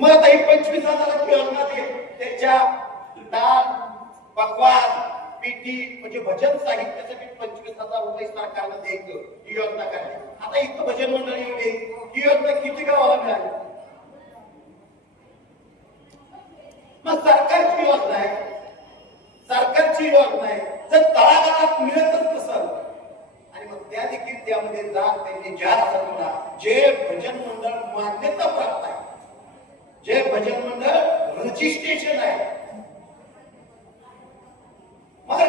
मग आता ही 25,000 योजना त्याच्या डाळ पकवान पीटी म्हणजे भजन साहित्यासाठी 25,000 रुपये सरकारनं द्यायचं ही योजना काढली. आता इथं भजन मंडळी एवढी ही योजना किती गावाला मिळाली? मग सरकारची योजना आहे, सरकारची योजना आहे. जर तळागाळात मिळतच नसल आणि मग त्या देखील त्यामध्ये जात त्यांनी जास्त जे भजन मंडळ मान्यता प्राप्त आहे, जे भजन मंडळ रजिस्ट्रेशन आहे, मग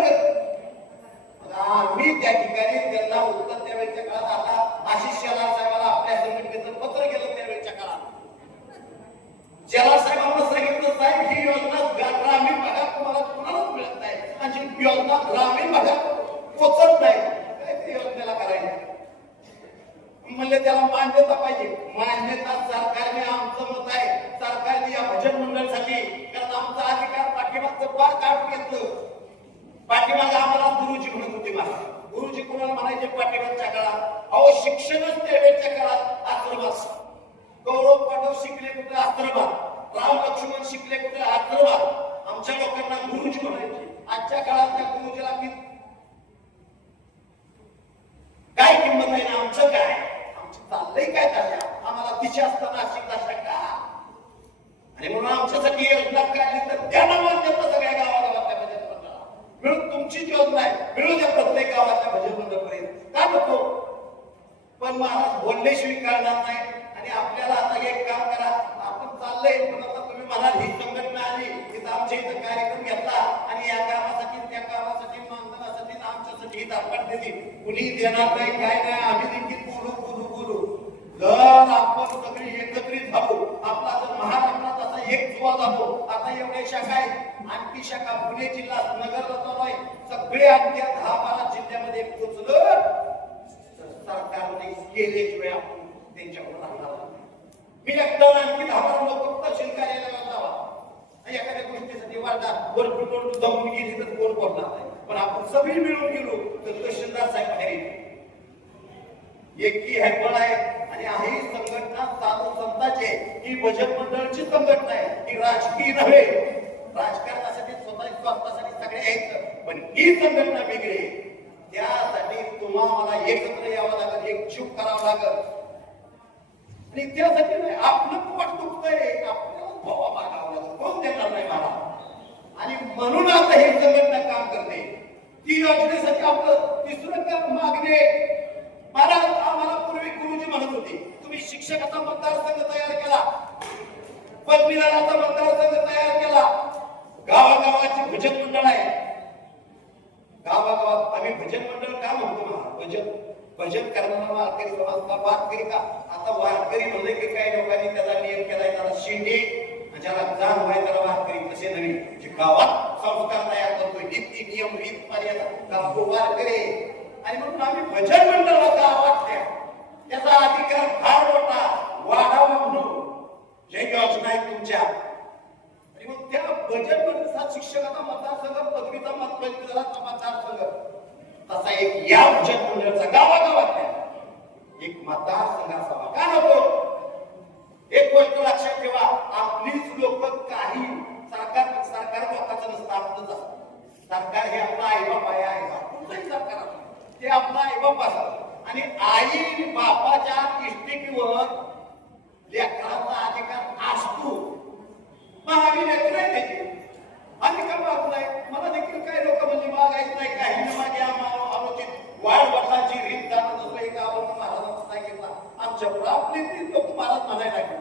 आम्ही त्या ठिकाणी त्यांना उत्तर त्यावेळेच्या काळात आता आशिष शेलार साहेबांना आपल्या संघटनेचं पत्र केलं त्यावेळेच्या काळात. शेलार साहेबांना सांगितलं, साहेब ही योजना ग्रामीण भागात तुम्हाला कुणालाच मिळत नाही आणि जी योजना ग्रामीण भागात पोचत नाही, काय त्या योजनेला करायचं? म्हणले त्याला मान्यता पाहिजे. मान्यता सरकारने, आमचं मत आहे सरकारने या भजन मंडळासाठी, कारण आमचा अधिकार पाठीमागचं फार काढून घेतलं. पाठीमागे आम्हाला गुरुजी म्हणत होते. मला गुरुजी कोणाला म्हणायचे पाठीमागच्या काळात? अहो शिक्षणच त्यावेळेच्या काळात आश्रमात. कौरव पांडव शिकले कुठे? आश्रमात. राम लक्ष्मण शिकले कुठे? आश्रमात. आमच्या लोकांना गुरुजी म्हणायचे. आजच्या काळात त्या गुरुजीला काय किंमत आहे ना? आमचं काय? आमचं चाललंय काय त्याच्या? आम्हाला दिशा असताना अशी दशा का? आणि म्हणून आमच्यासाठी योजना काढली तर त्यांना मान्यता सगळ्या गावागावातल्या भजन मंडळाला मिळून. तुमचीच योजना आहे, मिळू द्या प्रत्येक गावाच्या भजन मंडळापर्यंत. का नको? पण महाराज बोलले स्वीकारणार नाही. आणि आपल्याला आता एक काम करा, आपण चाललंय पण आता तुम्ही म्हणाल ही संघटना आली तिथं आमच्या इथं कार्यक्रम घेतला आणि या कामासाठी त्या कामासाठी मानधनासाठी आमच्यासाठी ही दाखवण दिली, कुणी देणार नाही काय नाही. आम्ही देखील बोलू बोलू बोलू. जर आपण सगळी एकत्रित झालो, आपला जर महाराष्ट्रात असा एक जुवा झालो, आता एवढ्या शाखा आहेत, आणखी शाखा पुणे जिल्हा नगरला चालू आहे, सगळे आणखी 10-12 जिल्ह्यामध्ये पोहोचलं तर सरकारने केल्याशिवाय आपण त्यांच्याकडून राहणार नाही. मी एकदा आणखी 10 लोक तहसील कार्यालयाला जावा आणि एखाद्या गोष्टीसाठी वाढता वर पेट्रोल जमून गेली तर कोण बोलणार नाही. पण आपण सगळी मिळून गेलो तर तहसीलदार साहेब बाहेर येतो. एकी हेपळ आहे आणि ही संघटना साधू संतांची, ही भजन मंडळाची संघटना आहे, ही राजकीय नव्हे. राजकारणासाठी स्वतः स्वार्थासाठी सगळे आहेत, पण ही संघटना वेगळी. त्यासाठी तुम्हाला एकत्र यावं लागेल, एकजूट करावं लागेल. आणि त्यासाठी नाही आपलं पोट दुखतंय, आपल्याला भावा मागावं लागेल, कोण देणार नाही मला. आणि म्हणून आता हे संघटना काम करते. ती योजनेसाठी आपलं तिसरं काम मागणे. महाराज आम्हाला पूर्वी गुरुजी म्हणत होते, तुम्ही शिक्षकाचा मतदारसंघ तयार केला, पदवीधराचा मतदारसंघ तयार केला, गावागावाची भजन मंडळ आहे. गावागावात आम्ही भजन मंडळ का म्हणतो? भजन करणारा वारकरी समाजला वारकरी का? आता वारकरी म्हणजे की काही लोकांनी त्याचा नियम केलाय, त्याला शिंदे ज्याला जाण व्हाय त्याला वारकरी. तसे नव्हे, जे गावात संस्कार तयार करतोय, नीती नियम रीत मर्यादा वारकरी. आणि म्हणून आम्ही भजन मंडळाला गावातल्या त्याचा अधिकार फार मोठा वाढावा म्हणून जे योजना आहे तुमच्या. आणि मग त्या भजन मंडळाचा शिक्षकाचा मतदारसंघ, पदवीचा मतदारसंघ, तसा एक या भजन मंडळाचा गावागावातल्या एक मतदारसंघ असावा. का नको? एक गोष्ट लक्षात ठेवा, आपलीच लोक काही सरकार लोकांचं नसतं, आपलंच असतं. सरकार हे आपला आईबाप आहे, आईबाप कुठलंही सरकार असतं ते आपला आईबाप असतं. आणि आई बापाच्या इष्टिकीवर लेकरांचा अधिकार असतो. मग आम्ही लेकर नाही त्याची अधिकार मागलाय. मला देखील काही लोक म्हणजे मागायचं नाही, काही मागे आलोचित वाढ वडिलांची रीत जाणं जसं एक आवडून महाराजांना सांगितलं, आमच्या आपली ती लोक महाराज म्हणायला लागले.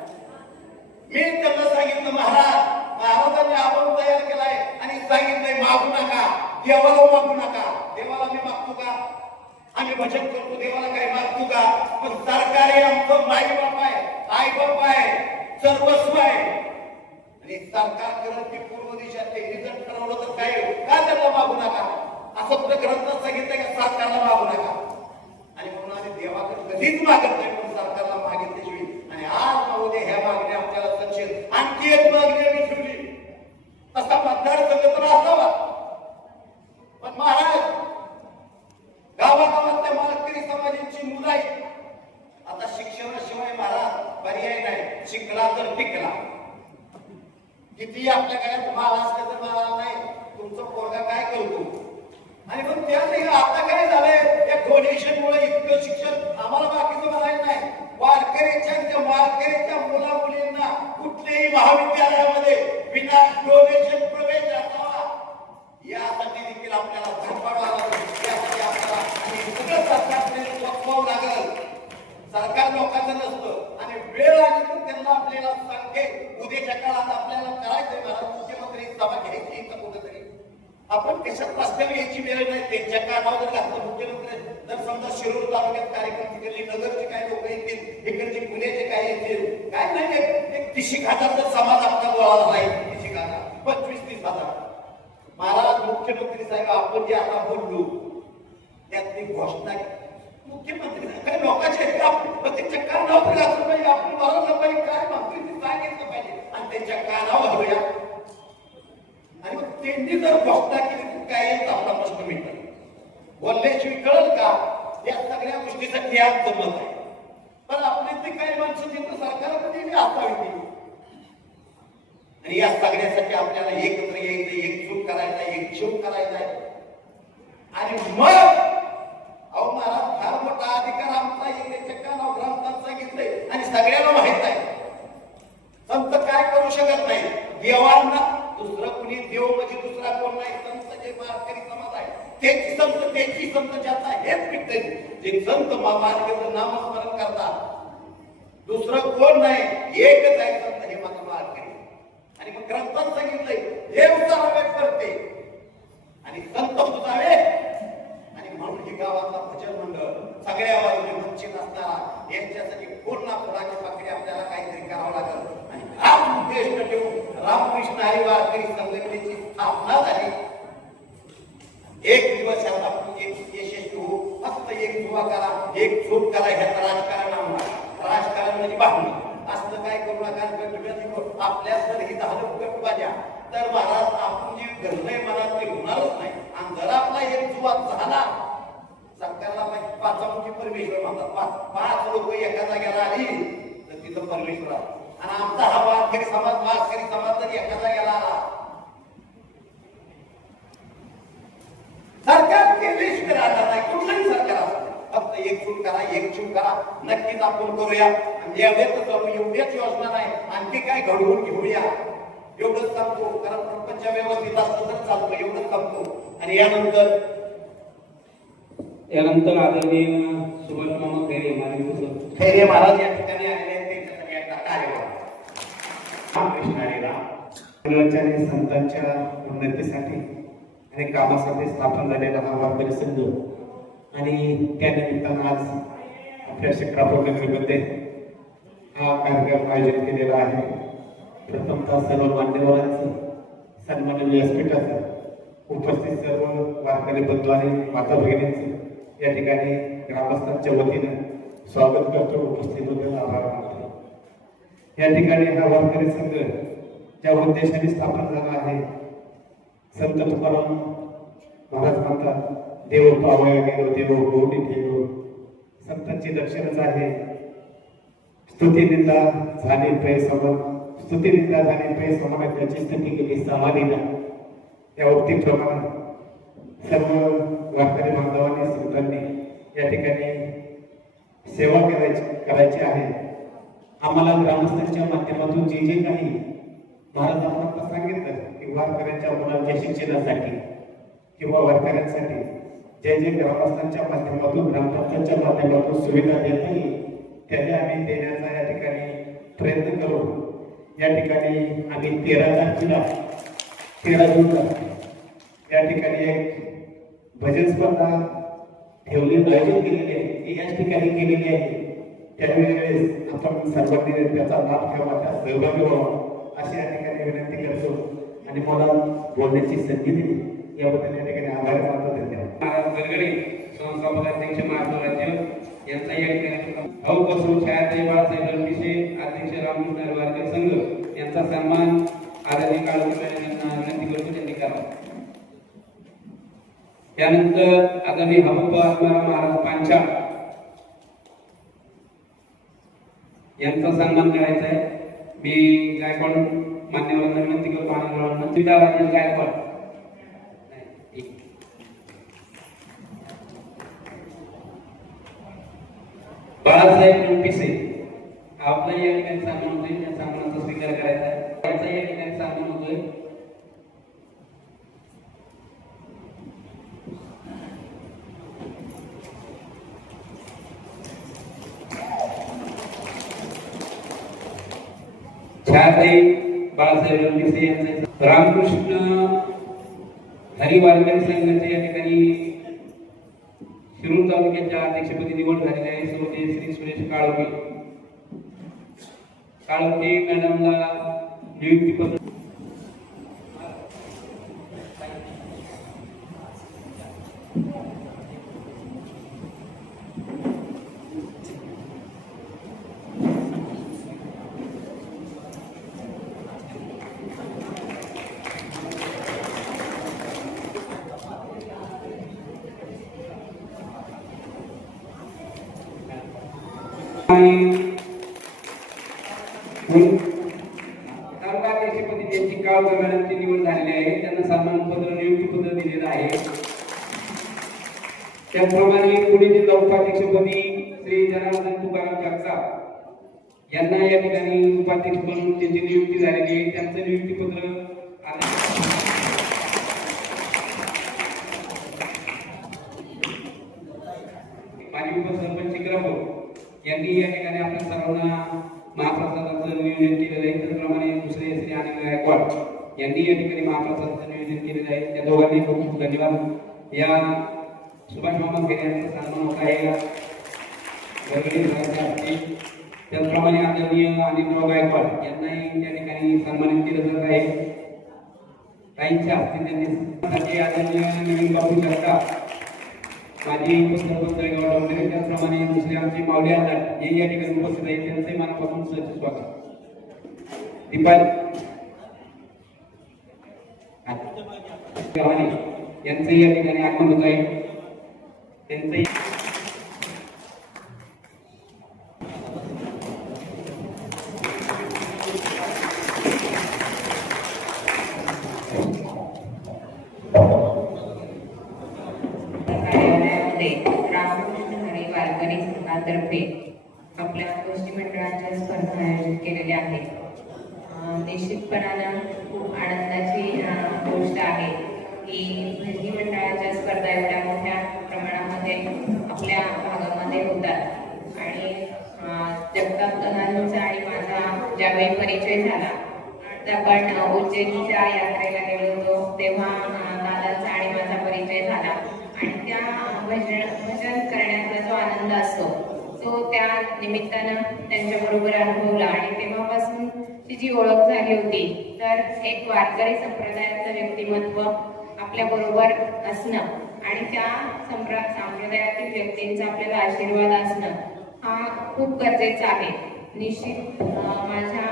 मी त्यांना सांगितलं, महाराजांनी आपण तयार केलाय आणि सांगितलंय मागू नका, देवाला मागू नका. देवाला मी मागतो का? आम्ही भजन करतो, देवाला काही मागतो का? पण सरकार हे आमचं माईबाप आहे, आईबाप आहे, सर्वस्व आहे. आणि सरकार करत की पूर्व दिशा ते रिझल्ट ठरवलं तर काय का त्यांना मागू नका असं कुठे ग्रंथात सांगितलंय का सरकारला मागू नका? आणि म्हणून आम्ही देवाकडे कधीच मागत नाही, पण सरकारला मागितल्याशिवाय. आणि आज मागू ह्या मागण्या आपल्याला संशय आणखी एक मागणी आम्ही ठेवली, तसा मतदारसंघ तर असावा. पण महाराज गावागावातल्या मालकरी समाजाची मुलं आहेत. आता शिक्षणाशिवाय महाराज पर्याय नाही, शिकला तर टिकला. किती आपल्या गळ्यात माल असला तर मला नाही तुमचा पोरगा काय करतो. आणि मग त्यातही आता काय झालंय या डोनेशन मुळे इतकं शिक्षण आम्हाला बाकीचं म्हणायचं नाही. वारकऱ्यांच्या मुला मुलींना कुठल्याही महाविद्यालयामध्ये विना डोनेशन प्रवेश असावा यासाठी देखील आपल्याला धडपडावं लागेल. यासाठी आपल्याला सगळं सरकारने वाचवावं लागेल. सरकार लोकांचं नसतं आणि वेळ आली तर त्यांना आपल्याला सांगते उद्याच्या काळात आपल्याला करायचंय मला मुख्यमंत्री सभा घ्यायची तर कुठेतरी आपण कशात वास्तव्य यायची वेळ नाही. त्यांच्या कानावर जर घातलं मुख्यमंत्री जर समजा शिरूर तालुक्यात कार्यक्रम तिकडली नगरचे काही लोक येतील इकडचे पुण्याचे काय येतील काय नाही एक 30,000 समाज आपला गोळा आहे. 30,000 25-30,000 महाराज मुख्यमंत्री साहेब आपण जे आता बोललो त्यातली घोषणा मुख्यमंत्री काही लोकांचे त्यांच्या कानावर घातलं पाहिजे. आपण बरोबर पाहिजे काय मंत्री ते सांगितलं पाहिजे आणि त्यांच्या कानावर हवया आणि मग त्यांनी जर घोषणा केली तर काय आपला प्रश्न मिळतो. बोलल्याशिवाय कळल का या सगळ्या गोष्टीसाठी आज जमत आहे. पण आपले ते काही माणसं तिथं सरकारमध्ये असावी आणि या सगळ्यासाठी आपल्याला एकत्र यायचं एकजूट करायचा एकजूट करायचा आहे. आणि मग अहो महाराज फार मोठा अधिकार आमचा त्याच्या कानावर ग्रंथात सांगितलंय आणि सगळ्याला माहित आहे. संत काय करू शकत नाही. देवांना दुसरं कुणी देव म्हणजे दुसरा कोण नाही. संत जे वारकरी समाज आहे त्याची संत ज्याचा हेच पिकते जे संत वारकऱ्यांचं नामस्मरण करतात दुसरं कोण नाही एकच आहे संत हे माझं वारकरी. आणि मग ग्रंथात सांगितलंय देव चालावे करते आणि संत पुजावे आणि म्हणून ही गावातला भजन मंडळ सगळ्या बाजूने वंचित असणारा यांच्यासाठी पूर्ण पुराची पाकडी आपल्याला काहीतरी करावं लागेल. आणि हा उद्देश ठेवून रामकृष्ण हरी वारकरी संघटनेची स्थापना झाली. एक दिवस यात आपण यशस्वी होऊ. फक्त एक जुवा करा एक झोप करा ह्याचं राजकारण राजकारण म्हणजे बाहुली असलं काय करू नका. आपल्या जर ही झालं गटबाज्या तर महाराज आपण जे घडलंय मला ते होणारच नाही. आणि जर आपला एक जुवा झाला सरकारला पाचामुखी परमेश्वर म्हणतात. पाच लोक एका जागेला आली तर तिथं परमेश्वर आला. आणि आमचा हा वारकरी समाज जर एका जागेला आला सरकार केल्याशिवाय राहणार नाही. कुठलंही सरकार असतं फक्त एकजूट करा नक्कीच आपण करूया. एवढ्याच चालू एवढ्याच योजना नाही आणखी काय घडवून घेऊया एवढंच सांगतो. कारण प्रपंच व्यवस्थित असतं तर चालतो एवढंच सांगतो. आणि यानंतर आदरणीय सुभाष मामा खैरे महाराज या ठिकाणी आलेले आहेत. त्यांच्यासाठी एकदा कार्यक्रम कृष्णाने संतांच्या उन्नतीसाठी आणि कामासाठी स्थापन झालेला हा वारकरी संघ आणि त्यानिमित्तानं आज आपल्या शिक्रा पौर्णिमेमध्ये हा कार्यक्रम आयोजित केलेला आहे. प्रथमतः सर्व मान्यवरांचं सन्मान व्यासपीठाचं उपस्थित सर्व वारकरी बंधू आणि माता भगिनींचं या ठिकाणी ग्रामस्थांच्या वतीनं स्वागत करतो. उपस्थित होते आभार मानतो. या ठिकाणी हा वारकरी संघ ज्या उद्देशाने स्थापन झाला आहे संत तुकाराम महाराज म्हणतात देव पावया गेलो देव गोडी ठेवो. संतांची दक्षिणच आहे स्तुतिनिंदा झाली पै समान स्तुतिनिंदा झाली पै समान त्याची स्तुती केली समाधीला. या उक्तीप्रमाणे सर्व वारकरी बांधवांनी संतांनी या ठिकाणी सेवा करायची आहे. आम्हाला ग्रामस्थांच्या माध्यमातून जे जे काही महाराज आपण सांगितलं की वारकऱ्यांच्या मुलांच्या शिक्षणासाठी किंवा वारकऱ्यांसाठी जे जे ग्रामस्थांच्या माध्यमातून ग्रामपंचायतच्या माध्यमातून सुविधा देता येईल त्याने आम्ही देण्याचा या ठिकाणी प्रयत्न करू. या ठिकाणी आम्ही 13 जूनला या ठिकाणी एक भजन स्पर्धा आयोजित केलेली आहे. ती याच ठिकाणी केलेली आहे. त्यावेळेस आपण सर्वांनी त्याचा लाभ घ्यावा त्या सहभागी व्हावा अशी या ठिकाणी विनंती करतो. आणि मला बोलण्याची संधी दिली याबद्दल या ठिकाणी आभार मानतो. धन्यवाद. गडगडी संस्थापक अध्यक्ष महाराष्ट्र यांचा एक कार्यक्रम भाऊ बसू छायाताई बाळासाहेब रणपिसे अध्यक्ष रामकृष्ण वारकरी संघ यांचा सन्मान आदरणीय काळोखी यांना विनंती करतो त्यांनी करावा. त्यानंतर आदरणीय हबप्पा महाराज पांचा यांचा सन्मान करायचा आहे. मी गायकवाड मान्यवरांना विनंती करतो आणि सुविधा राजेश गायकवाड. बाळासाहेब रणपिसे आपला या ठिकाणी सन्मान होतोय, त्या सन्मानाचा स्वीकार करायचा आहे. त्यांचा या ठिकाणी सन्मान होतोय. छायाताई बाळासाहेब रणपिसे यांचे रामकृष्ण हरिवारकरी संघाचे या ठिकाणी शिरूर तालुक्याच्या अध्यक्षपदी निवड झालेली आहे. श्रीमती श्री सुरेश काळोखे. काळोखे मॅडमला नियुक्तीपत्र तालुका अध्यक्षपदी ज्यांची काळोखे मॅडमची निवड झालेली आहे त्यांना सन्मानपत्र नियुक्तीपत्र दिलेलं आहे. त्याचप्रमाणे पुणे जिल्हा उपाध्यक्षपदी श्री जनार्दन तुकाराम जगताप यांना या ठिकाणी उपाध्यक्ष म्हणून त्यांची नियुक्ती झालेली आहे. त्यांचं नियुक्तीपत्र माजी उपसरपंच चिकरापूर यांनी या ठिकाणी आपल्या सर्वांना महाप्रसादाचं नियोजन केलेलं आहे. त्याचप्रमाणे दुसरे श्री अनिल गायकवाड यांनी या ठिकाणी महाप्रसादाचं नियोजन केलेलं आहे. त्या दोघांनी खूप खूप धन्यवाद. या सुभाष मामा खेरे यांचा सन्मान होत आहे. त्याचप्रमाणे आदरणीय अनिलराव गायकवाड यांनाही त्या ठिकाणी सन्मानित केलं जात आहे. ताईंच्या हस्ते त्यांनी आदरणीय नवीन बापू जगताप माजी उपसरपंच वगैरे त्याचप्रमाणे दुसरे आमचे मावळे आमदार हे या ठिकाणी उपस्थित आहेत. त्यांचे मनापासून सहर्ष स्वागत. दीपाली यांचे या ठिकाणी आगमन होत आहे. त्यांचे रामकृष्ण हरिवारकरी संघातर्फे आपल्या गोष्टी मंडळाच्या स्पर्धा आयोजित केलेल्या आहेत. निश्चितपणानं खूप आनंदाची गोष्ट आहे की गोष्टी मंडळाच्या स्पर्धा एवढ्या मोठ्या प्रमाणामध्ये आपल्या भागामध्ये होतात. आणि जगताप दादांचा आणि माझा ज्यावेळी परिचय झाला, आपण उज्जैनीच्या यात्रेला गेलो होतो तेव्हा दादांचा आणि माझा परिचय झाला. आणि त्या भजन करण्याचा जो आनंद असतो तो त्या निमित्तानं त्यांच्याबरोबर अनुभवला. आणि तेव्हापासून जी ओळख झाली होती तर एक वारकरी संप्रदायाचं व्यक्तिमत्व आपल्या बरोबर असणं आणि त्या संप्रदायातील व्यक्तींचा आपल्याला आशीर्वाद असणं हा खूप गरजेचा आहे. निश्चित माझ्या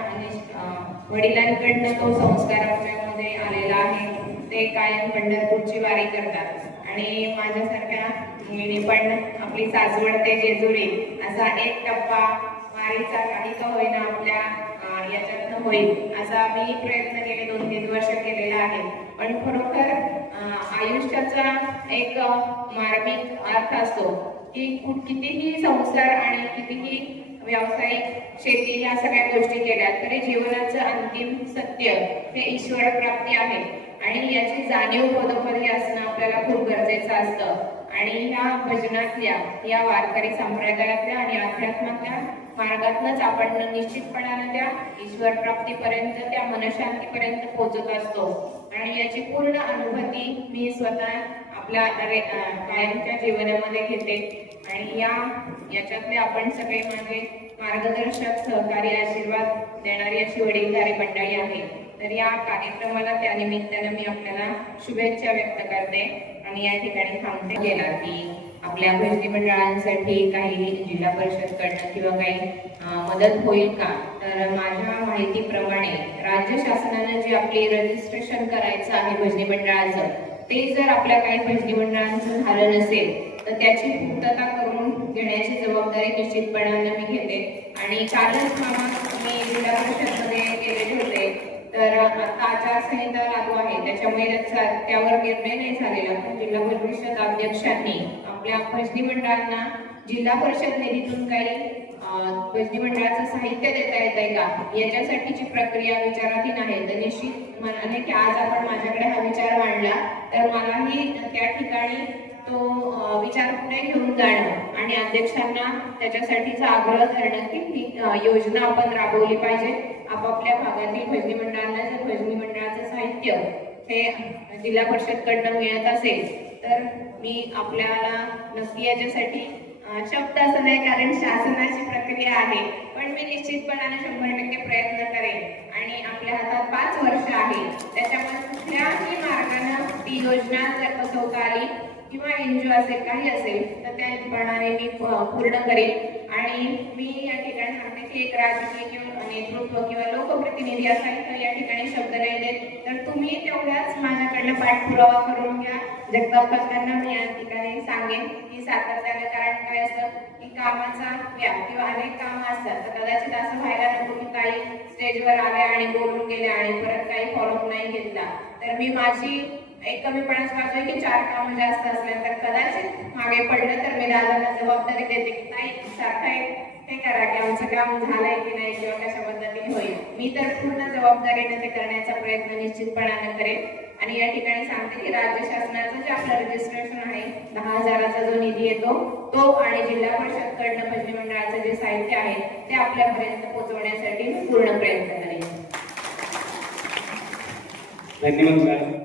वडिलांकडनं तो संस्कार आपल्यामध्ये आलेला आहे. ते कायम पंढरपूरची वारी करतात आणि माझ्यासारख्या मुलीने पण आपली सासवड ते जेजुरी असा एक टप्पा वारीचा काही का होईना आपल्या याच्यातनं होईल असा मी प्रयत्न गेले 2-3 वर्ष केलेला आहे. पण खरोखर आयुष्याचा एक मार्मिक अर्थ असतो की कितीही संसार आणि कितीही व्यावसायिक शेती या सगळ्या गोष्टी केल्या तरी जीवनाचं अंतिम सत्य हे ईश्वर प्राप्ती आहे. आणि याची जाणीव पदोपदी असणं आपल्याला खूप गरजेचं असतं. आणि ह्या भजनातल्या या वारकरी संप्रदायातल्या आणि अध्यात्मातल्या मार्गातनच आपण निश्चितपणानं त्या ईश्वर प्राप्तीपर्यंत त्या मनशांतीपर्यंत पोहोचत असतो. आणि याची पूर्ण अनुभूती मी स्वतः आपल्या कायमच्या जीवनामध्ये घेते. आणि याच्यातले आपण सगळे माझे मार्गदर्शक सहकारी आशीर्वाद देणारी अशी वडीलधारी मंडळी आहे. तर या कार्यक्रमाला त्या निमित्तानं मी आपल्याला शुभेच्छा व्यक्त करते आणि या ठिकाणी थांबते. गेला की आपल्या भजनी मंडळांसाठी काही जिल्हा परिषद कडनं किंवा काही मदत होईल का, तर माझ्या माहितीप्रमाणे राज्य शासनानं जे आपली रजिस्ट्रेशन करायचं आहे भजनी मंडळाचं ते जर आपल्या काही भजनी मंडळांचं झालं नसेल तर त्याची पूर्तता करून घेण्याची जबाबदारी निश्चितपणानं मी घेते. आणि कालच मामा मी जिल्हा परिषदमध्ये गेलेले होते तर आता आचारसंहिता लागू आहे, त्याच्यामुळे त्यावर निर्णय नाही झालेला, पण जिल्हा परिषद अध्यक्षांनी आपल्या भजनी मंडळांना जिल्हा परिषद निधीतून काही भजनी मंडळाचं साहित्य देता येतंय का याच्यासाठीची प्रक्रिया विचाराधीन आहे. तर निश्चित मनाने की आज आपण माझ्याकडे हा विचार मांडला तर मलाही त्या ठिकाणी तो विचार पुढे घेऊन जाणं आणि अध्यक्षांना त्याच्यासाठीचा आग्रह धरणं की ही योजना आपण राबवली पाहिजे. आपापल्या भागातील भजनी मंडळांना जर भजनी मंडळाचं साहित्य हे जिल्हा परिषदकडनं मिळत असेल तर मी आपल्याला नक्की याच्यासाठी शब्द असं नाही, कारण शासनाची प्रक्रिया आहे, पण मी निश्चितपणाने 100% प्रयत्न करेन. आणि आपल्या हातात 5 वर्ष आहे, त्याच्यामुळे कुठल्याही मार्गाने ती योजना जर बसवता आली किंवा एनजीओ असेल काही असेल तर त्याप्रमाणे मी पूर्ण करेन. आणि मी या ठिकाणी सांगते की एक राजकीय किंवा नेतृत्व किंवा लोकप्रतिनिधी असाल तर या ठिकाणी शब्द नाही देत, तर तुम्ही तेवढ्याच माझ्याकडनं पाठपुरावा करून घ्या. जगताप काकांना मी या ठिकाणी सांगेन की सातत्याने, कारण काय असतं की कामाचा व्याप किंवा अनेक कामं असतात, तर कदाचित असं व्हायला नको की काही स्टेजवर आले आणि बोलून गेले आणि परत काही फॉलोअप नाही घेतला. तर मी माझी एक कमीपणाच वाटतोय की 4 कामं जास्त असल्यानंतर कदाचित मागे पडलं तर मी दादांना जबाबदारी देते की ताई सारखं हे करा की आमचं काम झालंय की नाही किंवा कशा पद्धतीने होईल. मी तर पूर्ण जबाबदारीने ते करण्याचा प्रयत्न निश्चितपणाने करेन. आणि या ठिकाणी सांगते की राज्य शासनाचं जे आपलं रजिस्ट्रेशन आहे 10,000चा जो निधी येतो तो आणि जिल्हा परिषदकडनं भजनी मंडळाचं जे साहित्य आहे ते आपल्यापर्यंत पोहोचवण्यासाठी पूर्ण प्रयत्न करेन. धन्यवाद मॅडम.